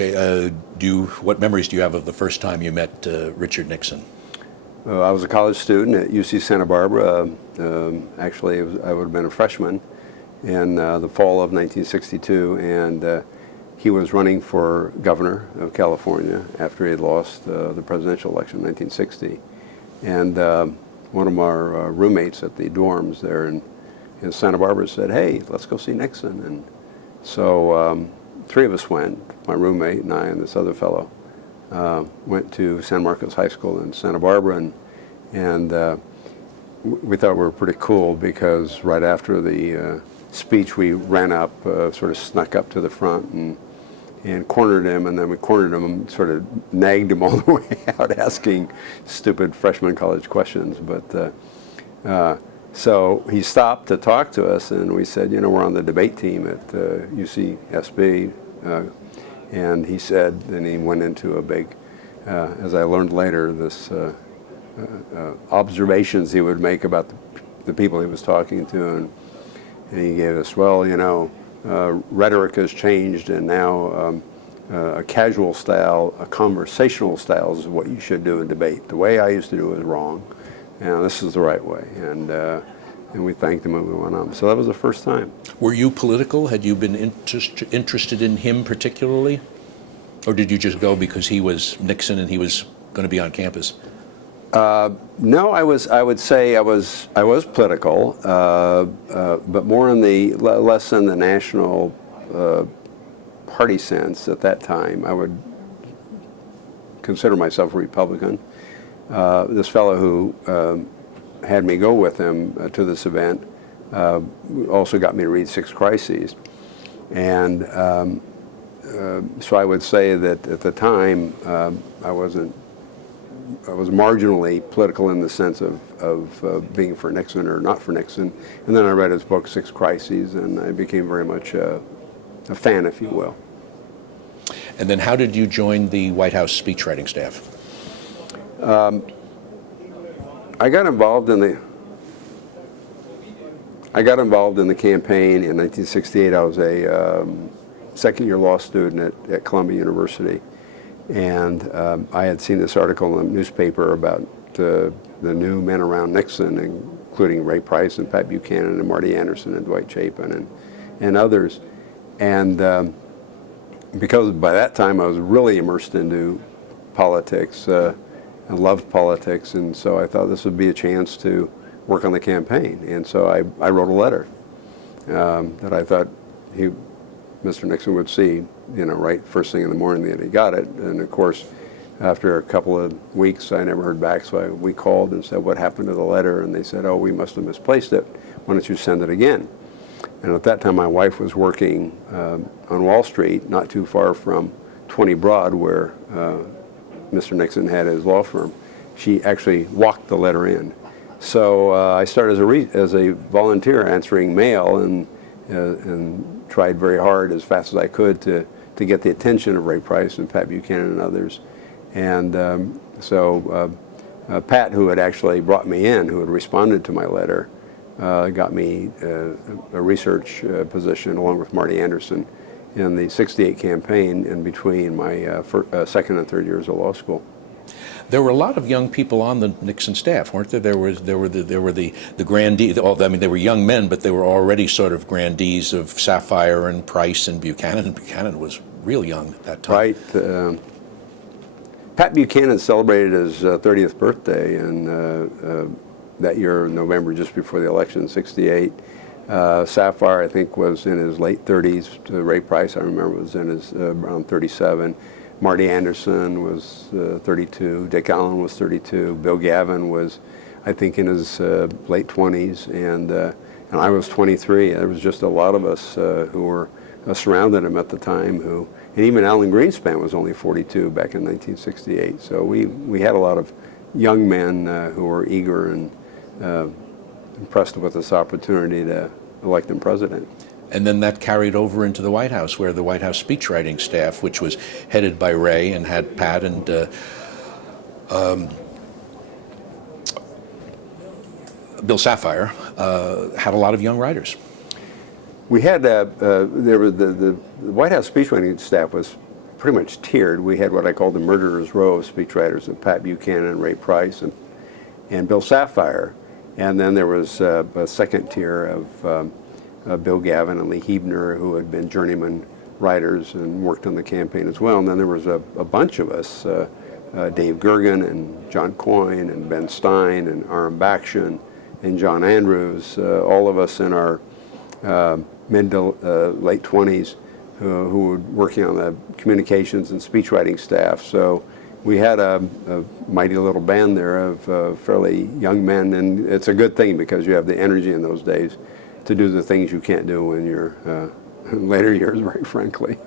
Okay, what memories do you have of the first time you met Richard Nixon? I was a college student at UC Santa Barbara. Actually, I would have been a freshman in the fall of 1962, and he was running for governor of California after he had lost the presidential election in 1960. And one of our roommates at the dorms there in Santa Barbara said, "Hey, let's go see Nixon." And so three of us went, my roommate and I and this other fellow. Went to San Marcos High School in Santa Barbara, and we thought we were pretty cool because right after the speech we ran up, sort of snuck up to the front and cornered him, and then we cornered him and sort of nagged him all the way out asking stupid freshman college questions. But so he stopped to talk to us, and we said, you know, we're on the debate team at UCSB. And he said, and he went into a big, as I learned later, this observations he would make about the people he was talking to, and he gave us, well, you know, rhetoric has changed, and now a casual style, a conversational style is what you should do in debate. The way I used to do it was wrong, and this is the right way. And we thanked him and we went on. So that was the first time. Were you political? Had you been interested in him particularly? Or did you just go because he was Nixon and he was going to be on campus? No, I would say I was political, but more in less in the national party sense at that time. I would consider myself a Republican. This fellow who had me go with him to this event also got me to read Six Crises. And so I would say that at the time I was marginally political in the sense of being for Nixon or not for Nixon. And then I read his book, Six Crises, and I became very much a fan, if you will. And then how did you join the White House speechwriting staff? I got involved in the campaign in 1968. I was a second-year law student at Columbia University, and I had seen this article in the newspaper about the new men around Nixon, including Ray Price and Pat Buchanan and Marty Anderson and Dwight Chapin and others. And because by that time I was really immersed into politics, I loved politics, and so I thought this would be a chance to work on the campaign. And so I wrote a letter that I thought Mr. Nixon would see, you know, right first thing in the morning that he got it. And of course, after a couple of weeks, I never heard back, so we called and said, what happened to the letter? And they said, oh, we must have misplaced it. Why don't you send it again? And at that time, my wife was working on Wall Street, not too far from 20 Broad, where Mr. Nixon had his law firm. She actually walked the letter in. So I started as a volunteer answering mail and tried very hard as fast as I could to get the attention of Ray Price and Pat Buchanan and others. And so Pat, who had actually brought me in, who had responded to my letter, got me a research position along with Marty Anderson in the '68 campaign in between my second and third years of law school. There were a lot of young people on the Nixon staff, weren't there? There were the grandees. I mean, they were young men, but they were already sort of grandees of Sapphire and Price and Buchanan. And Buchanan was real young at that time. Right. Pat Buchanan celebrated his 30th birthday in that year in November, just before the election in '68. Sapphire, I think, was in his late 30s. Ray Price, I remember, was in his around 37. Marty Anderson was 32. Dick Allen was 32. Bill Gavin was, I think, in his late 20s, and I was 23. There was just a lot of us who were surrounded him at the time. And even Alan Greenspan was only 42 back in 1968. So we had a lot of young men who were eager and impressed with this opportunity to elect him president. And then that carried over into the White House, where the White House speechwriting staff, which was headed by Ray and had Pat and Bill Sapphire, had a lot of young writers. We had the White House speechwriting staff was pretty much tiered. We had what I call the murderer's row of speechwriters, of Pat Buchanan, Ray Price, and Bill Sapphire. And then there was a second tier of Bill Gavin and Lee Hebner, who had been journeyman writers and worked on the campaign as well. And then there was a bunch of us, Dave Gergen and John Coyne and Ben Stein and Aram Bakshin and John Andrews, all of us in our mid to late 20s who were working on the communications and speechwriting staff. So we had a mighty little band there of fairly young men, and it's a good thing because you have the energy in those days to do the things you can't do in your later years, very frankly.